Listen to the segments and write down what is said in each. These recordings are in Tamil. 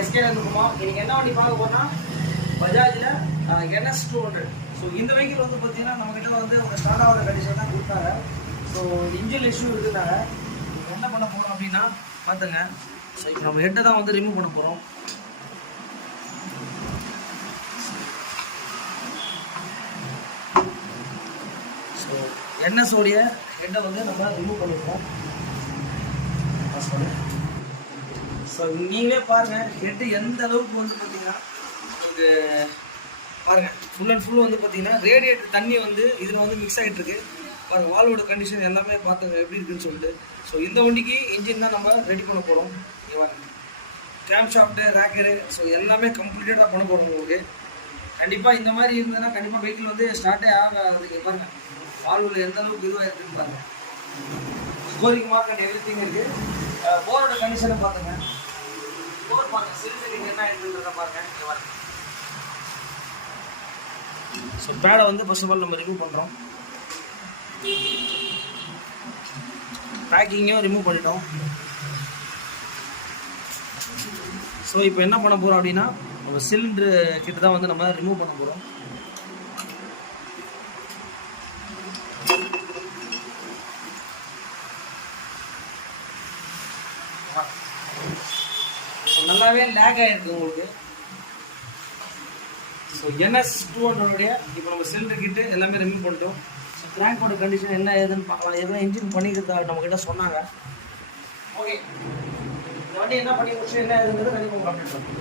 எஸ்கே இருக்குமா. இன்னைக்கு என்ன வண்டி பார்க்க போனால் பஜாஜில் NS 200. ஸோ இந்த வெஹிக்கிள் வந்து பார்த்தீங்கன்னா நம்மக்கிட்ட வந்து ஒரு ஸ்டார்ட் ஆகிற கண்டிஷன் தான் கொடுத்தாங்க. ஸோ இன்ஜின் இஷ்யூ இருக்குனால என்ன பண்ண போகிறோம் அப்படின்னா பார்த்துங்க. ஸோ இப்போ நம்ம ஹெட்டை தான் வந்து ரிமூவ் பண்ண போகிறோம். ஸோ NSோடைய ஹெட்டை வந்து நம்ம ரிமூவ் பண்ணிப்போம். ஸோ நீங்களே பாருங்கள் ஹெட்டு எந்த அளவுக்கு வந்து பார்த்தீங்கன்னா உங்களுக்கு பாருங்கள் ஃபுல் அண்ட் ஃபுல் வந்து பார்த்தீங்கன்னா ரேடியேட்டர் தண்ணி வந்து இதில் வந்து மிக்ஸ் ஆகிட்டு இருக்கு. பாருங்கள் வால்வோட கண்டிஷன் எல்லாமே பார்த்துங்க எப்படி இருக்குன்னு சொல்லிட்டு. ஸோ இந்த வண்டிக்கு இன்ஜின் தான் நம்ம ரெடி பண்ண போகிறோம். கேம் ஷாஃப்ட்டு ரேக்கரு ஸோ எல்லாமே கம்ப்ளீட்டாக பண்ண போகிறோம் உங்களுக்கு. கண்டிப்பாக இந்த மாதிரி இருந்ததுன்னா கண்டிப்பாக வெஹிக்கிள் வந்து ஸ்டார்ட்டே ஆகாது. பாருங்கள் வால்வில் எந்த அளவுக்கு இதுவாக இருக்குன்னு பாருங்கள். Scoring mark and every thing இருக்குது. போரோட கண்டிஷனை பார்த்துங்க. போர் பாருங்கள் சிலிண்டரிங் என்ன இருக்குன்றத பாருங்கள். ஸோ பேடை வந்து ஃபர்ஸ்ட் ஆஃப் ஆல் நம்ம ரிமூவ் பண்ணுறோம். பேக்கிங்கும் ரிமூவ் பண்ணிட்டோம். ஸோ இப்போ என்ன பண்ண போகிறோம் அப்படின்னா ஒரு சிலிண்டரு கிட்ட தான் வந்து நம்ம ரிமூவ் பண்ண போகிறோம். நல்லாவே லேக் ஆகிருக்கு உங்களுக்கு. ஸோ NS 200 இப்போ நம்ம சிலிண்டர் கிட்டு எல்லாமே ரிமூவ் பண்ணிட்டோம். ஸோ கிராங்கோட கண்டிஷன் என்ன ஏதுன்னு பார்க்கலாம். எதுவும் இன்ஜின் பண்ணிக்கிறதா நம்மக்கிட்ட சொன்னாங்க. ஓகே இந்த வண்டி என்ன பண்ணி முடிச்சு என்ன ஏதுங்கிறது கண்டிப்பாக அப்டேட் பண்ணுறோம்.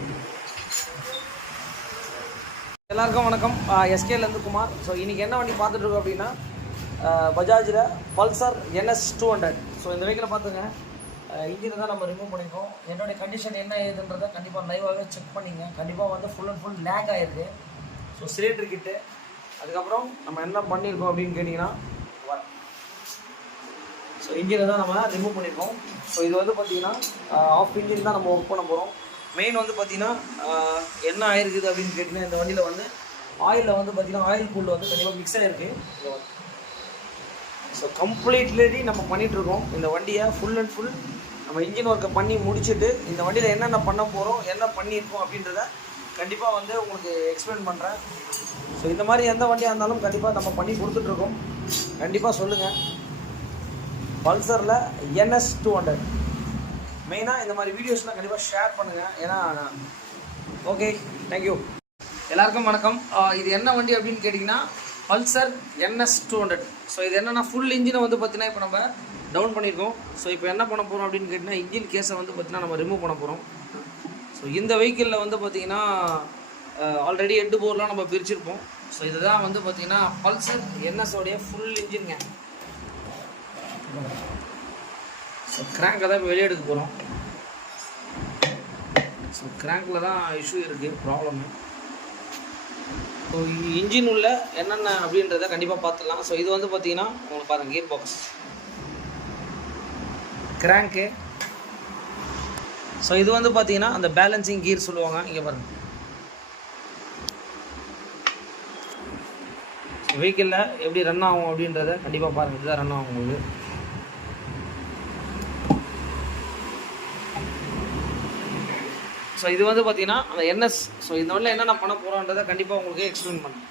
எல்லாருக்கும் வணக்கம். எஸ்கேலேருந்து குமார். ஸோ இன்றைக்கி என்ன வண்டி பார்த்துட்டு இருக்கோம் அப்படின்னா பஜாஜில் பல்சர் NS 200. ஸோ இந்த வெஹிக்கிளை பார்த்துங்க இன்ஜினை தான் நம்ம ரிமூவ் பண்ணியிருக்கோம். என்னுடைய கண்டிஷன் என்ன ஏதுன்றதை கண்டிப்பாக லைவாகவே செக் பண்ணிங்க. கண்டிப்பாக வந்து ஃபுல் அண்ட் ஃபுல் லேக் ஆகிருக்கு. ஸோ சிலிண்டர் கிட்டு அதுக்கப்புறம் நம்ம என்ன பண்ணியிருக்கோம் அப்படின்னு கேட்டிங்கன்னா ஸோ இன்ஜினை தான் நம்ம ரிமூவ் பண்ணியிருக்கோம். ஸோ இது வந்து பார்த்திங்கன்னா ஆஃப் இன்ஜின் தான் நம்ம ஒர்க் பண்ண போகிறோம். மெயின் வந்து பார்த்திங்கன்னா என்ன ஆயிருக்குது அப்படின்னு கேட்டிங்கன்னா இந்த வண்டியில் வந்து ஆயிலில் வந்து பார்த்திங்கன்னா ஆயில் கூல் வந்து கண்டிப்பாக மிக்ஸ் ஆகிருக்கு. ஸோ கம்ப்ளீட்லி நம்ம பண்ணிகிட்ருக்கோம் இந்த வண்டியை ஃபுல் அண்ட் ஃபுல் நம்ம இன்ஜின் ஒர்க்கை பண்ணி முடிச்சுட்டு இந்த வண்டியில் என்னென்ன பண்ண போகிறோம் என்ன பண்ணியிருக்கோம் அப்படின்றத கண்டிப்பாக வந்து உங்களுக்கு எக்ஸ்பிளைன் பண்ணுறேன். ஸோ இந்த மாதிரி எந்த வண்டியாக இருந்தாலும் கண்டிப்பாக நம்ம பண்ணி கொடுத்துட்ருக்கோம். கண்டிப்பாக சொல்லுங்கள். பல்சரில் NS 200 மெயினாக இந்த மாதிரி வீடியோஸ்லாம் கண்டிப்பாக ஷேர் பண்ணுங்கள். ஏன்னா ஓகே தேங்க்யூ. எல்லாருக்கும் வணக்கம். இது என்ன வண்டி அப்படின்னு கேட்டிங்கன்னா பல்சர் NS 200. ஸோ இது என்னென்னா ஃபுல் இன்ஜினை வந்து பார்த்தீங்கன்னா இப்போ நம்ம டவுன் பண்ணியிருக்கோம். ஸோ இப்போ என்ன பண்ண போகிறோம் அப்படின்னு கேட்டிங்கன்னா இன்ஜின் கேஸை வந்து பார்த்திங்கன்னா நம்ம ரிமூவ் பண்ண போகிறோம். ஸோ இந்த வெஹிக்கிளில் வந்து பார்த்திங்கன்னா ஆல்ரெடி ஹெட்டு போர்லாம் நம்ம பிரிச்சிருப்போம். ஸோ இதுதான் வந்து பார்த்திங்கன்னா பல்சர் NSோடைய ஃபுல் இன்ஜின்ங்க. ஸோ கிராங்கை தான் இப்போ வெளியே எடுக்க போகிறோம். ஸோ கிராங்கில் தான் இஷ்யூ இருக்குது ப்ராப்ளமு. ஸோ இன்ஜின் உள்ள என்னென்ன அப்படின்றத கண்டிப்பாக பார்த்துடலாம். ஸோ இது வந்து பார்த்தீங்கன்னா உங்களுக்கு பாருங்கள் கியர் பாக்ஸ் கிராங்க்கு. ஸோ இது வந்து பார்த்தீங்கன்னா அந்த பேலன்சிங் கியர் சொல்லுவாங்க. இங்கே பாருங்கள் வெஹிக்கிளில் எப்படி ரன் ஆகும் அப்படின்றத கண்டிப்பாக பாருங்கள். இதுதான் ரன் ஆகும் உங்களுக்கு. ஸோ இது வந்து பார்த்தீங்கன்னா அந்த NS. ஸோ இந்த வண்டியில் என்னென்ன பண்ண போகிறோன்றதை கண்டிப்பாக உங்களுக்கு எக்ஸ்பிளைன் பண்ணுறேன்.